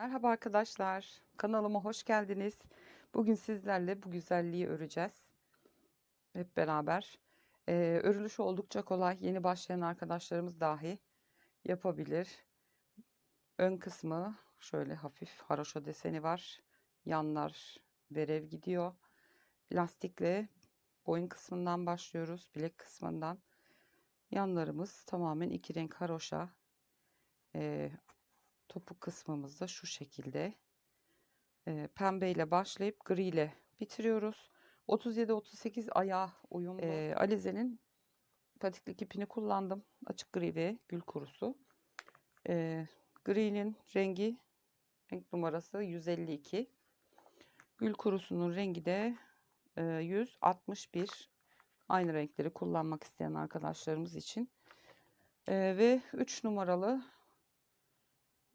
Merhaba arkadaşlar. Kanalıma hoş geldiniz. Bugün sizlerle bu güzelliği öreceğiz. Hep beraber. Ee, örülüşü oldukça kolay. Yeni başlayan arkadaşlarımız dahi yapabilir. Ön kısmı şöyle hafif haroşa deseni var. Yanlar verev gidiyor. Lastikle boyun kısmından başlıyoruz. Bilek kısmından. Yanlarımız tamamen iki renk haroşa. Ee, topuk kısmımızda şu şekilde e, pembe ile başlayıp gri ile bitiriyoruz. 37-38 ayağı uyumlu. E, Alize'nin patiklik ipini kullandım. Açık gri ve gül kurusu. E, gri'nin rengi renk numarası 152. Gül kurusunun rengi de e, 161. Aynı renkleri kullanmak isteyen arkadaşlarımız için. E, ve 3 numaralı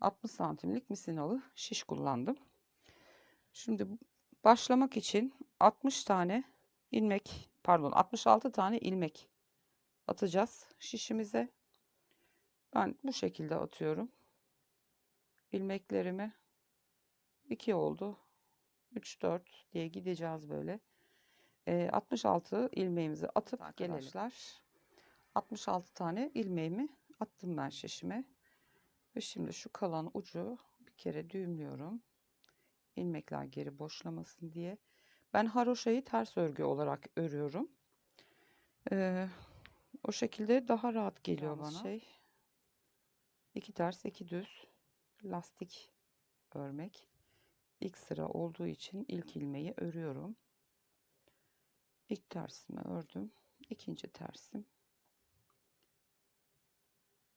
60 santimlik misinalı şiş kullandım. Şimdi başlamak için 60 tane ilmek pardon 66 tane ilmek atacağız şişimize. Ben bu şekilde atıyorum. ilmeklerimi 2 oldu. 3 4 diye gideceğiz böyle. E, 66 ilmeğimizi atıp arkadaşlar 66 tane ilmeğimi attım ben şişime. Ve şimdi şu kalan ucu bir kere düğümlüyorum. İlmekler geri boşlamasın diye. Ben haroşayı ters örgü olarak örüyorum. Ee, o şekilde daha rahat geliyor bana. Şey, iki ters iki düz lastik örmek. İlk sıra olduğu için ilk ilmeği örüyorum. İlk tersimi ördüm. ikinci tersim.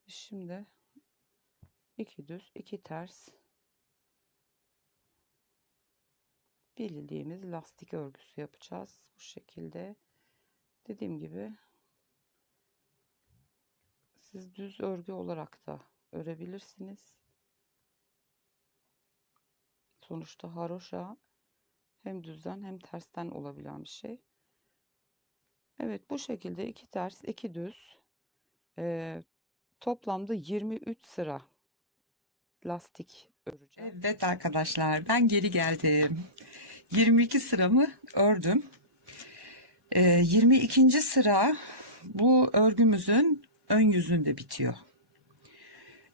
Şimdi 2 düz 2 ters. Bildiğimiz lastik örgüsü yapacağız bu şekilde. Dediğim gibi siz düz örgü olarak da örebilirsiniz. Sonuçta haroşa hem düzden hem tersten olabilen bir şey. Evet bu şekilde iki ters iki düz. Ee, toplamda 23 sıra lastik öreceğim. Evet arkadaşlar ben geri geldim. 22 sıramı ördüm. Ee, 22. sıra bu örgümüzün ön yüzünde bitiyor.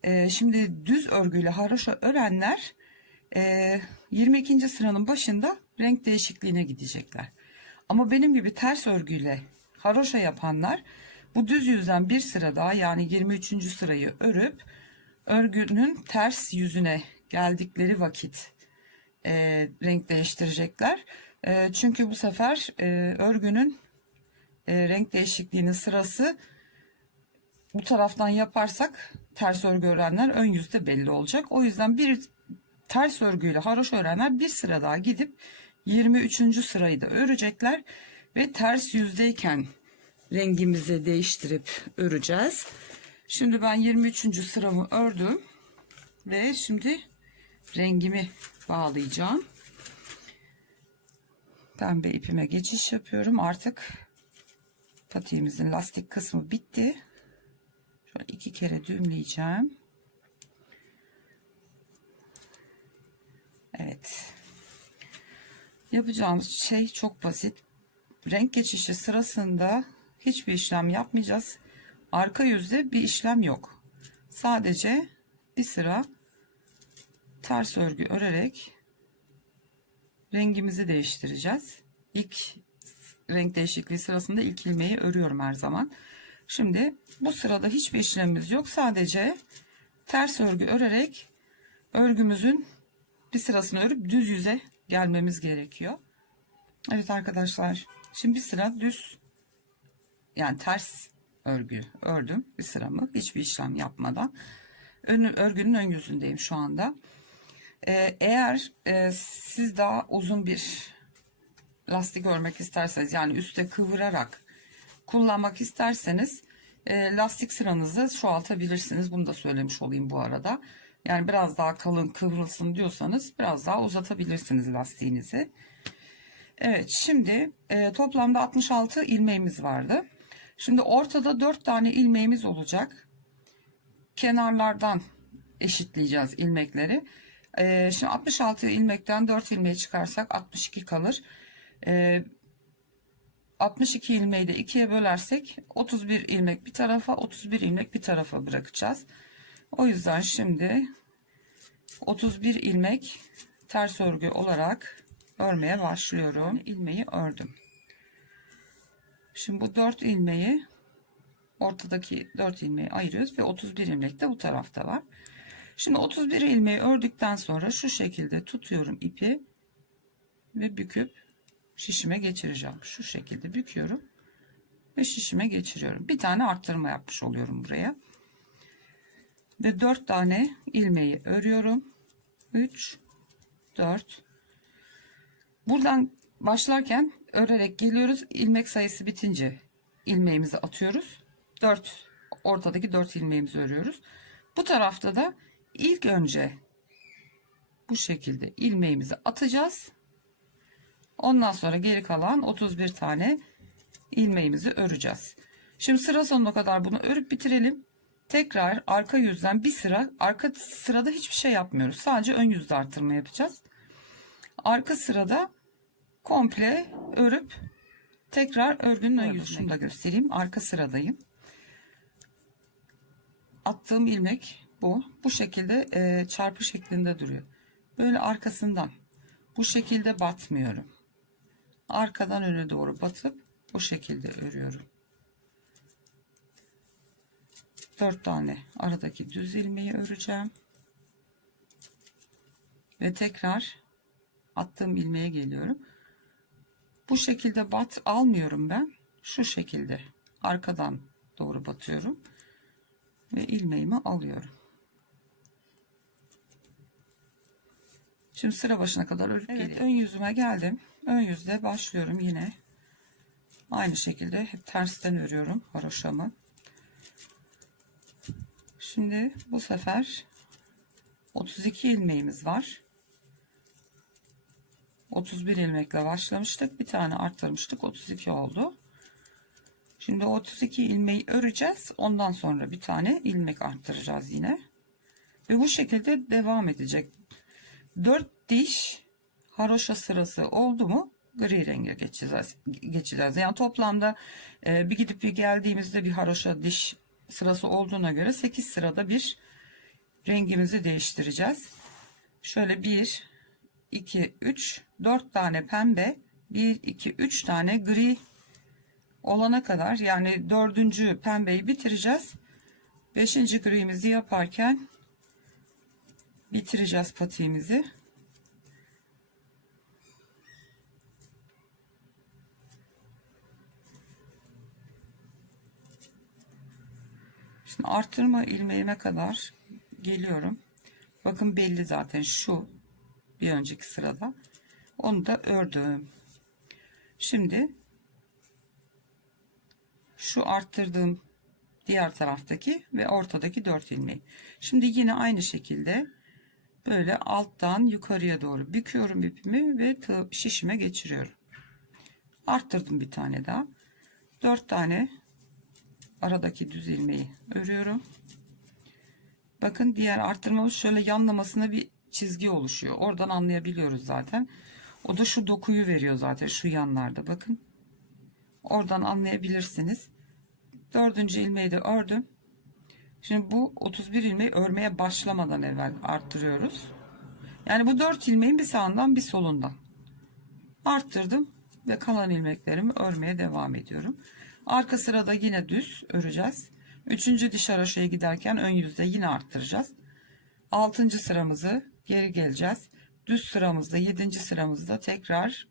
Ee, şimdi düz örgüyle haroşa örenler e, 22. sıranın başında renk değişikliğine gidecekler. Ama benim gibi ters örgüyle haroşa yapanlar bu düz yüzden bir sıra daha yani 23. sırayı örüp örgünün ters yüzüne geldikleri vakit e, renk değiştirecekler. E, çünkü bu sefer e, örgünün e, renk değişikliğinin sırası bu taraftan yaparsak ters örgü öğrenler ön yüzde belli olacak. O yüzden bir ters örgüyle haroş öğrenler bir sıra daha gidip 23. sırayı da örecekler ve ters yüzdeyken rengimizi değiştirip öreceğiz. Şimdi ben 23. sıramı ördüm ve şimdi rengimi bağlayacağım. Pembe ipime geçiş yapıyorum. Artık patiğimizin lastik kısmı bitti. Şöyle iki kere düğümleyeceğim. Evet. Yapacağımız şey çok basit. Renk geçişi sırasında hiçbir işlem yapmayacağız. Arka yüzde bir işlem yok. Sadece bir sıra ters örgü örerek rengimizi değiştireceğiz. İlk renk değişikliği sırasında ilk ilmeği örüyorum her zaman. Şimdi bu sırada hiçbir işlemimiz yok. Sadece ters örgü örerek örgümüzün bir sırasını örüp düz yüze gelmemiz gerekiyor. Evet arkadaşlar. Şimdi bir sıra düz yani ters örgü ördüm. Bir sıramı hiçbir işlem yapmadan. Ön, örgünün ön yüzündeyim şu anda. Ee, eğer e, siz daha uzun bir lastik örmek isterseniz yani üstte kıvırarak kullanmak isterseniz e, lastik sıranızı çoğaltabilirsiniz. Bunu da söylemiş olayım bu arada. Yani biraz daha kalın kıvrılsın diyorsanız biraz daha uzatabilirsiniz lastiğinizi. Evet şimdi e, toplamda 66 ilmeğimiz vardı Şimdi ortada 4 tane ilmeğimiz olacak. Kenarlardan eşitleyeceğiz ilmekleri. Ee, şimdi 66 ilmekten 4 ilmeği çıkarsak 62 kalır. Ee, 62 ilmeği de ikiye bölersek 31 ilmek bir tarafa 31 ilmek bir tarafa bırakacağız. O yüzden şimdi 31 ilmek ters örgü olarak örmeye başlıyorum. İlmeği ördüm. Şimdi bu 4 ilmeği ortadaki 4 ilmeği ayırıyoruz ve 31 ilmek de bu tarafta var. Şimdi 31 ilmeği ördükten sonra şu şekilde tutuyorum ipi ve büküp şişime geçireceğim. Şu şekilde büküyorum ve şişime geçiriyorum. Bir tane arttırma yapmış oluyorum buraya. Ve 4 tane ilmeği örüyorum. 3 4 Buradan başlarken örerek geliyoruz. İlmek sayısı bitince ilmeğimizi atıyoruz. 4 ortadaki 4 ilmeğimizi örüyoruz. Bu tarafta da ilk önce bu şekilde ilmeğimizi atacağız. Ondan sonra geri kalan 31 tane ilmeğimizi öreceğiz. Şimdi sıra sonuna kadar bunu örüp bitirelim. Tekrar arka yüzden bir sıra arka sırada hiçbir şey yapmıyoruz. Sadece ön yüzde artırma yapacağız. Arka sırada komple örüp tekrar örgünün ön yüzünü de göstereyim. Arka sıradayım. Attığım ilmek bu. Bu şekilde e, çarpı şeklinde duruyor. Böyle arkasından bu şekilde batmıyorum. Arkadan öne doğru batıp bu şekilde örüyorum. 4 tane aradaki düz ilmeği öreceğim. Ve tekrar attığım ilmeğe geliyorum. Bu şekilde bat almıyorum ben. Şu şekilde arkadan doğru batıyorum. Ve ilmeğimi alıyorum. Şimdi sıra başına kadar örüp evet, geliyorum. Ön yüzüme geldim. Ön yüzde başlıyorum yine. Aynı şekilde hep tersten örüyorum haroşamı. Şimdi bu sefer 32 ilmeğimiz var. 31 ilmekle başlamıştık. Bir tane arttırmıştık. 32 oldu. Şimdi 32 ilmeği öreceğiz. Ondan sonra bir tane ilmek arttıracağız yine. Ve bu şekilde devam edecek. 4 diş haroşa sırası oldu mu gri renge geçeceğiz. geçeceğiz. Yani toplamda e, bir gidip bir geldiğimizde bir haroşa diş sırası olduğuna göre 8 sırada bir rengimizi değiştireceğiz. Şöyle 1 2 3 4 tane pembe 1 2 3 tane gri olana kadar yani dördüncü pembeyi bitireceğiz. Beşinci grimizi yaparken bitireceğiz patiğimizi. Şimdi artırma ilmeğime kadar geliyorum. Bakın belli zaten şu bir önceki sırada. Onu da ördüm. Şimdi şu arttırdığım diğer taraftaki ve ortadaki 4 ilmeği. Şimdi yine aynı şekilde böyle alttan yukarıya doğru büküyorum ipimi ve şişime geçiriyorum. Arttırdım bir tane daha. 4 tane aradaki düz ilmeği örüyorum. Bakın diğer arttırmamız şöyle yanlamasına bir çizgi oluşuyor. Oradan anlayabiliyoruz zaten. O da şu dokuyu veriyor zaten şu yanlarda bakın. Oradan anlayabilirsiniz. Dördüncü ilmeği de ördüm. Şimdi bu 31 ilmeği örmeye başlamadan evvel arttırıyoruz. Yani bu 4 ilmeğin bir sağından bir solundan. Arttırdım ve kalan ilmeklerimi örmeye devam ediyorum. Arka sırada yine düz öreceğiz. Üçüncü diş haroşaya giderken ön yüzde yine arttıracağız. Altıncı sıramızı geri geleceğiz. Düz sıramızda yedinci sıramızda tekrar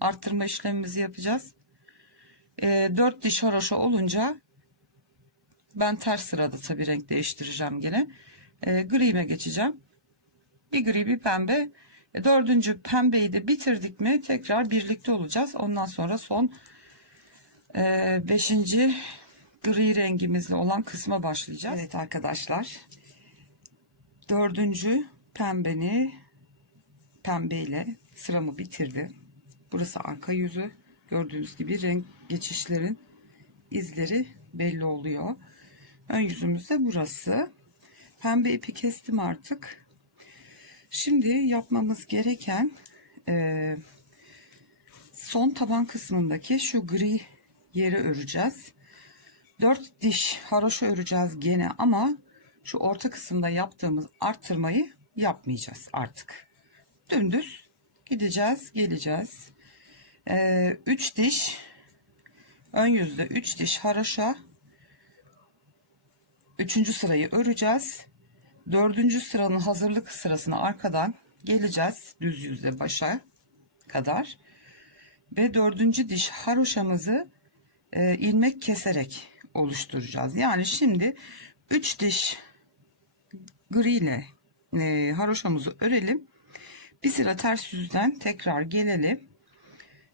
arttırma işlemimizi yapacağız. E, 4 diş haroşa olunca ben ters sırada tabi renk değiştireceğim gene. E, gri'me geçeceğim. Bir gri bir pembe. E, dördüncü pembeyi de bitirdik mi tekrar birlikte olacağız. Ondan sonra son e, beşinci gri rengimizle olan kısma başlayacağız. Evet arkadaşlar. Dördüncü pembeni pembeyle sıramı bitirdim. Burası arka yüzü. Gördüğünüz gibi renk geçişlerin izleri belli oluyor. Ön yüzümüzde burası. Pembe ipi kestim artık. Şimdi yapmamız gereken e, son taban kısmındaki şu gri yeri öreceğiz. 4 diş haroşa öreceğiz gene ama şu orta kısımda yaptığımız arttırmayı yapmayacağız artık. Dümdüz gideceğiz, geleceğiz. 3 diş ön yüzde 3 diş haroşa 3. sırayı öreceğiz. 4. sıranın hazırlık sırasına arkadan geleceğiz düz yüzle başa kadar ve 4. diş haroşamızı e, ilmek keserek oluşturacağız. Yani şimdi 3 diş gri ile e, haroşamızı örelim. Bir sıra ters yüzden tekrar gelelim.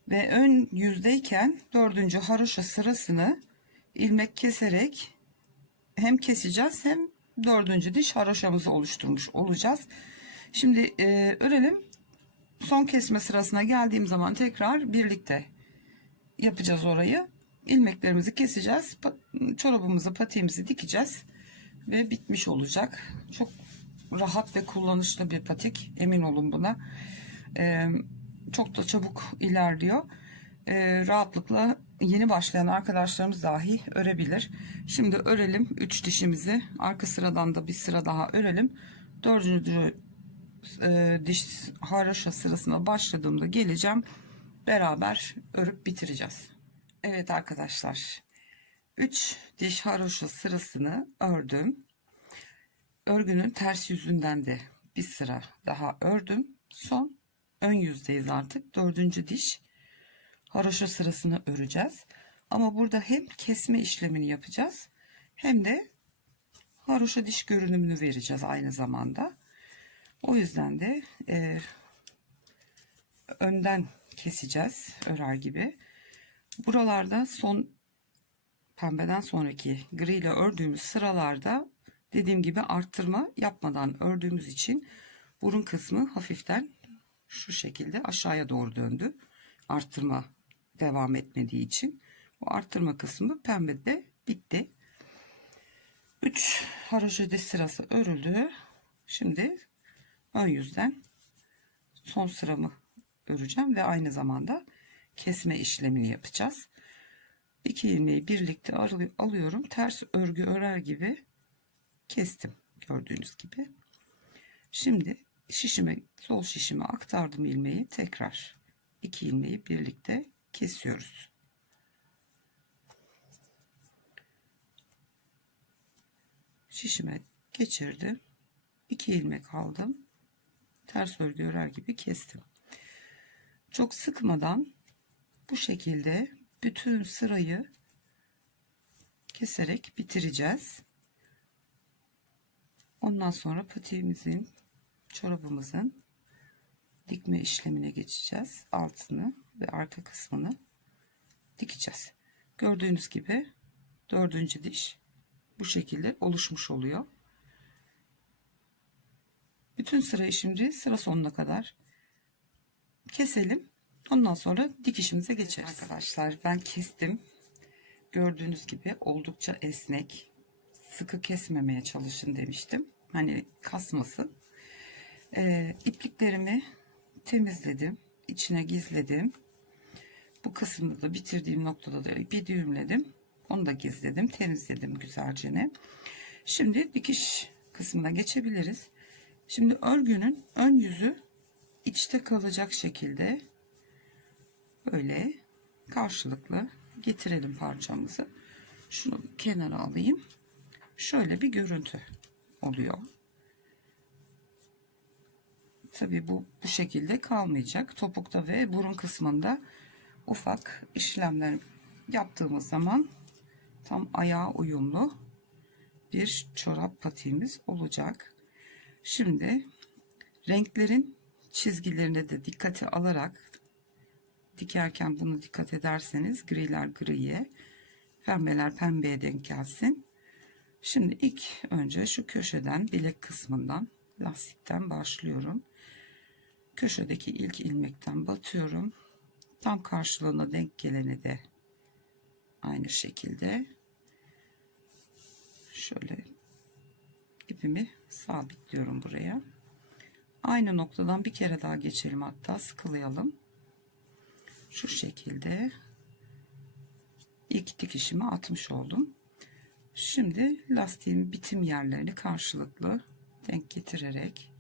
Ve ön yüzdeyken dördüncü haroşa sırasını ilmek keserek hem keseceğiz hem dördüncü diş haroşamızı oluşturmuş olacağız. Şimdi e, örelim. Son kesme sırasına geldiğim zaman tekrar birlikte yapacağız orayı. İlmeklerimizi keseceğiz. Çorabımızı, patiğimizi dikeceğiz. Ve bitmiş olacak. Çok rahat ve kullanışlı bir patik. Emin olun buna. Ee, çok da çabuk ilerliyor. Ee, rahatlıkla yeni başlayan arkadaşlarımız dahi örebilir. Şimdi örelim 3 dişimizi. Arka sıradan da bir sıra daha örelim. Dördüncü e, diş haraşa sırasına başladığımda geleceğim. Beraber örüp bitireceğiz. Evet arkadaşlar. 3 diş haroşa sırasını ördüm. Örgünün ters yüzünden de bir sıra daha ördüm. Son ön yüzdeyiz artık. Dördüncü diş haroşa sırasını öreceğiz. Ama burada hem kesme işlemini yapacağız hem de haroşa diş görünümünü vereceğiz aynı zamanda. O yüzden de e, önden keseceğiz örer gibi. Buralarda son pembeden sonraki gri ile ördüğümüz sıralarda dediğim gibi arttırma yapmadan ördüğümüz için burun kısmı hafiften şu şekilde aşağıya doğru döndü. Arttırma devam etmediği için bu arttırma kısmı pembede bitti. 3 haroşede sırası örüldü. Şimdi ön yüzden son sıramı öreceğim ve aynı zamanda kesme işlemini yapacağız. İki ilmeği birlikte alıyorum. Ters örgü örer gibi kestim gördüğünüz gibi. Şimdi şişime sol şişime aktardım ilmeği tekrar iki ilmeği birlikte kesiyoruz. Şişime geçirdim. 2 ilmek aldım. Ters örgü örer gibi kestim. Çok sıkmadan bu şekilde bütün sırayı keserek bitireceğiz. Ondan sonra patiğimizin çorabımızın dikme işlemine geçeceğiz. Altını ve arka kısmını dikeceğiz. Gördüğünüz gibi dördüncü diş bu şekilde oluşmuş oluyor. Bütün sırayı şimdi sıra sonuna kadar keselim. Ondan sonra dikişimize geçeriz. Arkadaşlar ben kestim. Gördüğünüz gibi oldukça esnek. Sıkı kesmemeye çalışın demiştim. Hani kasmasın. Ee, ipliklerimi temizledim. içine gizledim. Bu kısmını da bitirdiğim noktada da bir düğümledim. Onu da gizledim. Temizledim güzelce. Şimdi dikiş kısmına geçebiliriz. Şimdi örgünün ön yüzü içte kalacak şekilde böyle karşılıklı getirelim parçamızı. Şunu kenara alayım. Şöyle bir görüntü oluyor. Tabii bu bu şekilde kalmayacak. Topukta ve burun kısmında ufak işlemler yaptığımız zaman tam ayağa uyumlu bir çorap patiğimiz olacak. Şimdi renklerin çizgilerine de dikkate alarak dikerken bunu dikkat ederseniz griler griye, pembeler pembeye denk gelsin. Şimdi ilk önce şu köşeden bilek kısmından lastikten başlıyorum. Köşedeki ilk ilmekten batıyorum. Tam karşılığına denk geleni de aynı şekilde şöyle ipimi sabitliyorum buraya. Aynı noktadan bir kere daha geçelim hatta sıkılayalım. Şu şekilde ilk dikişimi atmış oldum. Şimdi lastiğin bitim yerlerini karşılıklı denk getirerek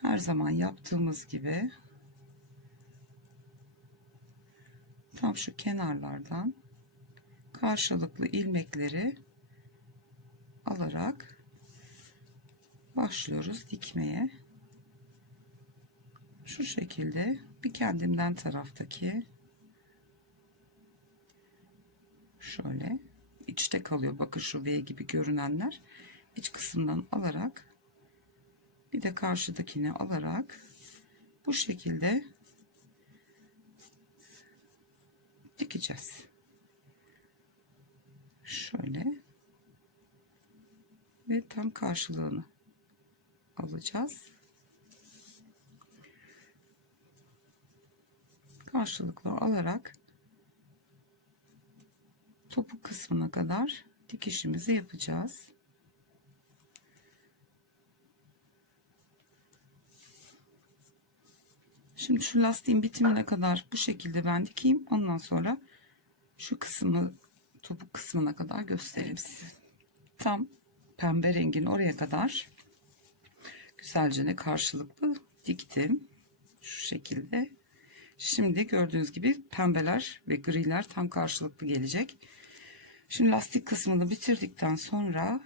her zaman yaptığımız gibi tam şu kenarlardan karşılıklı ilmekleri alarak başlıyoruz dikmeye. Şu şekilde bir kendimden taraftaki şöyle içte kalıyor. Bakın şu V gibi görünenler iç kısımdan alarak bir de karşıdakini alarak bu şekilde dikeceğiz. Şöyle ve tam karşılığını alacağız. Karşılıklı alarak topuk kısmına kadar dikişimizi yapacağız. Şimdi şu lastiğin bitimine kadar bu şekilde ben dikeyim. Ondan sonra şu kısmı topuk kısmına kadar göstereyim size. Tam pembe rengin oraya kadar güzelce ne karşılıklı diktim. Şu şekilde. Şimdi gördüğünüz gibi pembeler ve griler tam karşılıklı gelecek. Şimdi lastik kısmını bitirdikten sonra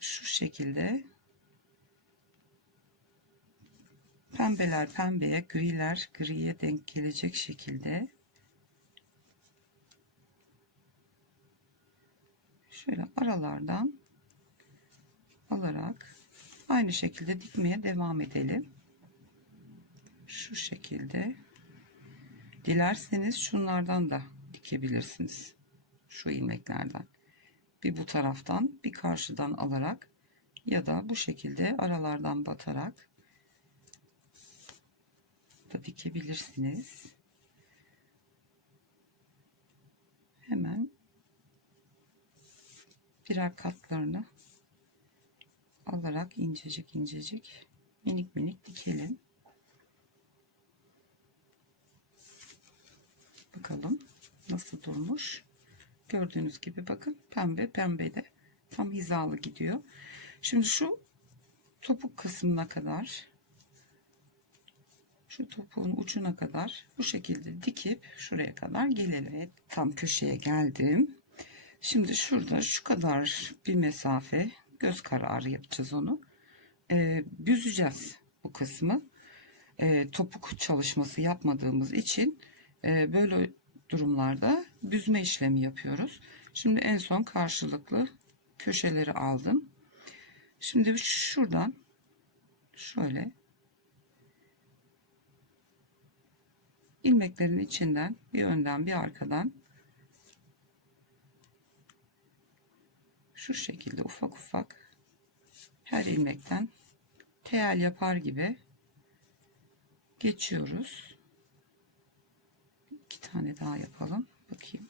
şu şekilde pembeler pembeye, griler griye denk gelecek şekilde şöyle aralardan alarak aynı şekilde dikmeye devam edelim. Şu şekilde. Dilerseniz şunlardan da dikebilirsiniz. Şu ilmeklerden. Bir bu taraftan bir karşıdan alarak ya da bu şekilde aralardan batarak da dikebilirsiniz. Hemen birer katlarını alarak incecik incecik minik minik dikelim. Bakalım nasıl durmuş. Gördüğünüz gibi bakın pembe pembe de tam hizalı gidiyor. Şimdi şu topuk kısmına kadar şu topuğun ucuna kadar bu şekilde dikip şuraya kadar gelelim. Evet, tam köşeye geldim. Şimdi şurada şu kadar bir mesafe göz kararı yapacağız onu. Ee, büzeceğiz bu kısmı. Ee, topuk çalışması yapmadığımız için e, böyle durumlarda büzme işlemi yapıyoruz. Şimdi en son karşılıklı köşeleri aldım. Şimdi şuradan şöyle ilmeklerin içinden bir önden bir arkadan şu şekilde ufak ufak her ilmekten tel yapar gibi geçiyoruz. Tane daha yapalım. Bakayım.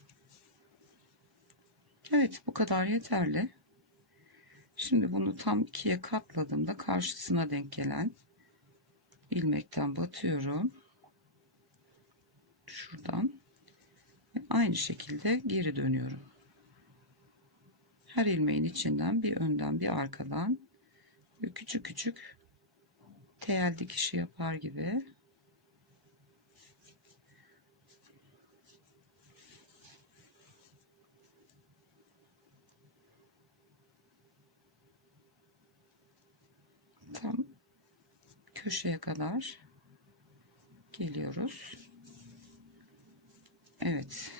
Evet bu kadar yeterli. Şimdi bunu tam ikiye katladığımda karşısına denk gelen ilmekten batıyorum. Şuradan ve aynı şekilde geri dönüyorum. Her ilmeğin içinden bir önden bir arkadan küçük küçük tel dikişi yapar gibi tam köşeye kadar geliyoruz. Evet.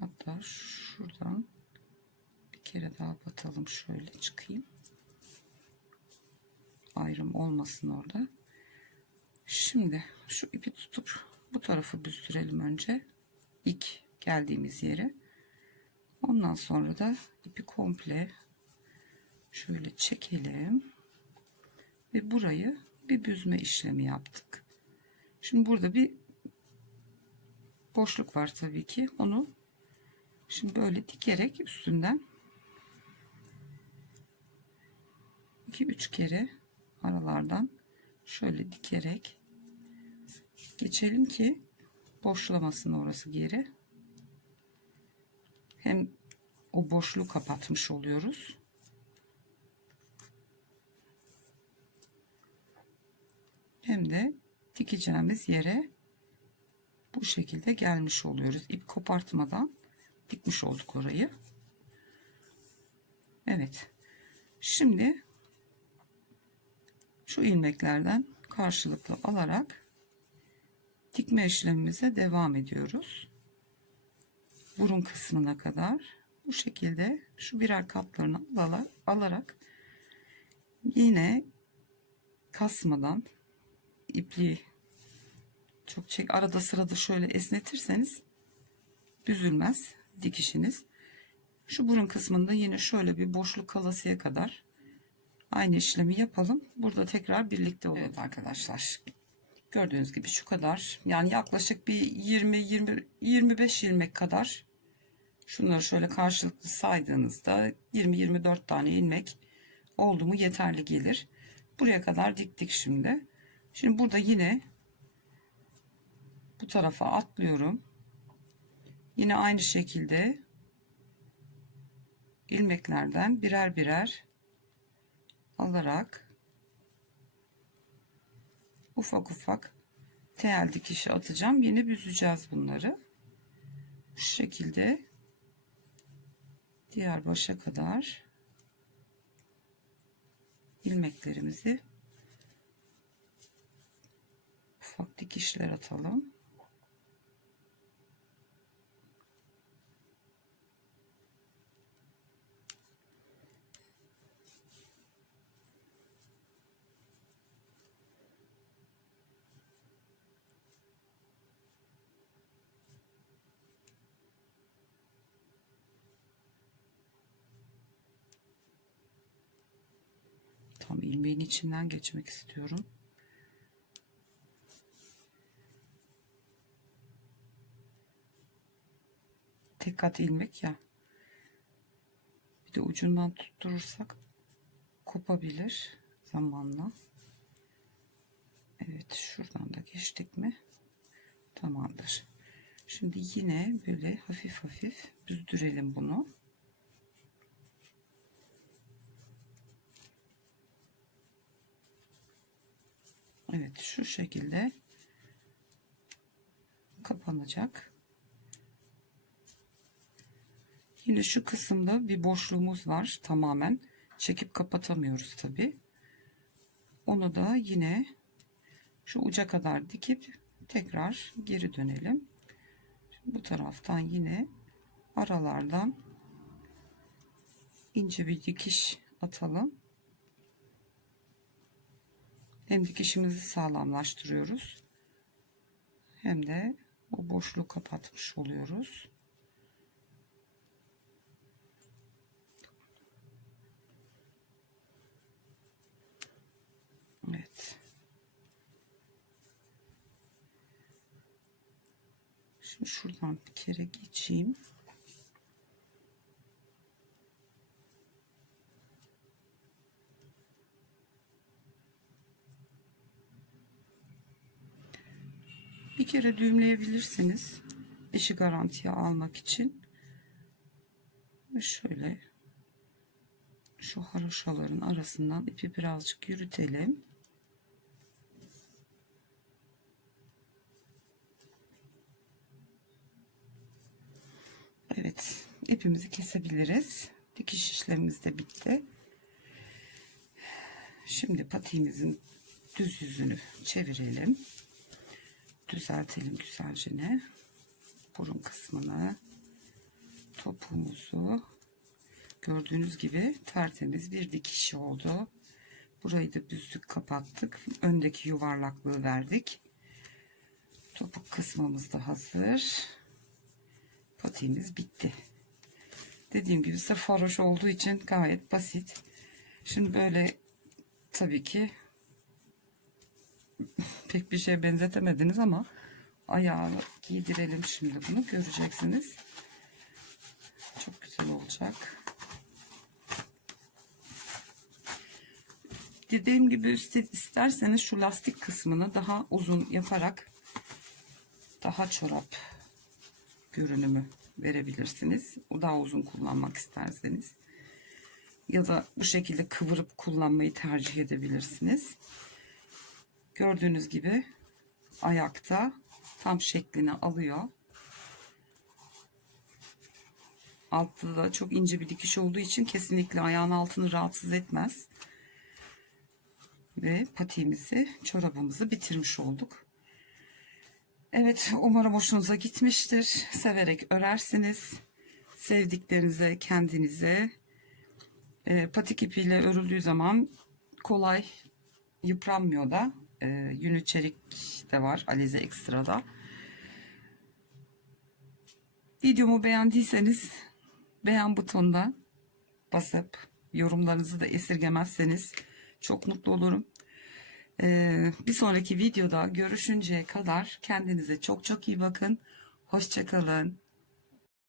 Hatta şuradan bir kere daha batalım şöyle çıkayım. Ayrım olmasın orada. Şimdi şu ipi tutup bu tarafı büzdürelim önce. İlk geldiğimiz yere. Ondan sonra da ipi komple şöyle çekelim. Ve burayı bir büzme işlemi yaptık. Şimdi burada bir boşluk var tabii ki. Onu Şimdi böyle dikerek üstünden 2-3 kere aralardan şöyle dikerek geçelim ki boşlamasın orası geri. Hem o boşluğu kapatmış oluyoruz. Hem de dikeceğimiz yere bu şekilde gelmiş oluyoruz. İp kopartmadan dikmiş olduk orayı. Evet. Şimdi şu ilmeklerden karşılıklı alarak dikme işlemimize devam ediyoruz. Burun kısmına kadar bu şekilde şu birer katlarını alarak, yine kasmadan ipliği çok çek arada sırada şöyle esnetirseniz büzülmez dikişiniz. Şu burun kısmında yine şöyle bir boşluk kalasıya kadar aynı işlemi yapalım. Burada tekrar birlikte olalım. Evet arkadaşlar. Gördüğünüz gibi şu kadar. Yani yaklaşık bir 20 20 25 ilmek kadar. Şunları şöyle karşılıklı saydığınızda 20 24 tane ilmek oldu mu yeterli gelir. Buraya kadar diktik şimdi. Şimdi burada yine bu tarafa atlıyorum. Yine aynı şekilde ilmeklerden birer birer alarak ufak ufak tel dikişi atacağım. Yine büzeceğiz bunları. Bu şekilde diğer başa kadar ilmeklerimizi ufak dikişler atalım. Tam ilmeğin içinden geçmek istiyorum. Kat ilmek ya. Bir de ucundan tutturursak kopabilir zamanla. Evet şuradan da geçtik mi? Tamamdır. Şimdi yine böyle hafif hafif büzdürelim bunu. Evet şu şekilde kapanacak. Yine şu kısımda bir boşluğumuz var tamamen. Çekip kapatamıyoruz tabi. Onu da yine şu uca kadar dikip tekrar geri dönelim. Şimdi bu taraftan yine aralardan ince bir dikiş atalım. Hem dikişimizi sağlamlaştırıyoruz. Hem de o boşluğu kapatmış oluyoruz. Evet. Şimdi şuradan bir kere geçeyim. Bir kere düğümleyebilirsiniz. İşi garantiye almak için. Ve şöyle şu haroşaların arasından ipi birazcık yürütelim. Evet, ipimizi kesebiliriz. Dikiş işlemimiz de bitti. Şimdi patiğimizin düz yüzünü çevirelim. Düzeltelim güzelce? Burun kısmını, topuğumuzu gördüğünüz gibi tertemiz bir dikiş oldu. Burayı da büzdük kapattık. Öndeki yuvarlaklığı verdik. Topuk kısmımız da hazır. Patiğimiz bitti. Dediğim gibi sırf olduğu için gayet basit. Şimdi böyle tabii ki pek bir şeye benzetemediniz ama ayağı giydirelim şimdi bunu göreceksiniz. güzel olacak. Dediğim gibi isterseniz şu lastik kısmını daha uzun yaparak daha çorap görünümü verebilirsiniz. O daha uzun kullanmak isterseniz. Ya da bu şekilde kıvırıp kullanmayı tercih edebilirsiniz. Gördüğünüz gibi ayakta tam şeklini alıyor. Altta da çok ince bir dikiş olduğu için kesinlikle ayağın altını rahatsız etmez. Ve patiğimizi, çorabımızı bitirmiş olduk. Evet, umarım hoşunuza gitmiştir. Severek örersiniz. Sevdiklerinize, kendinize. E, patik ipiyle örüldüğü zaman kolay yıpranmıyor da. E, yün içerik de var Alize Ekstra'da. Videomu beğendiyseniz beğen butonuna basıp yorumlarınızı da esirgemezseniz çok mutlu olurum. Ee, bir sonraki videoda görüşünceye kadar kendinize çok çok iyi bakın. Hoşçakalın.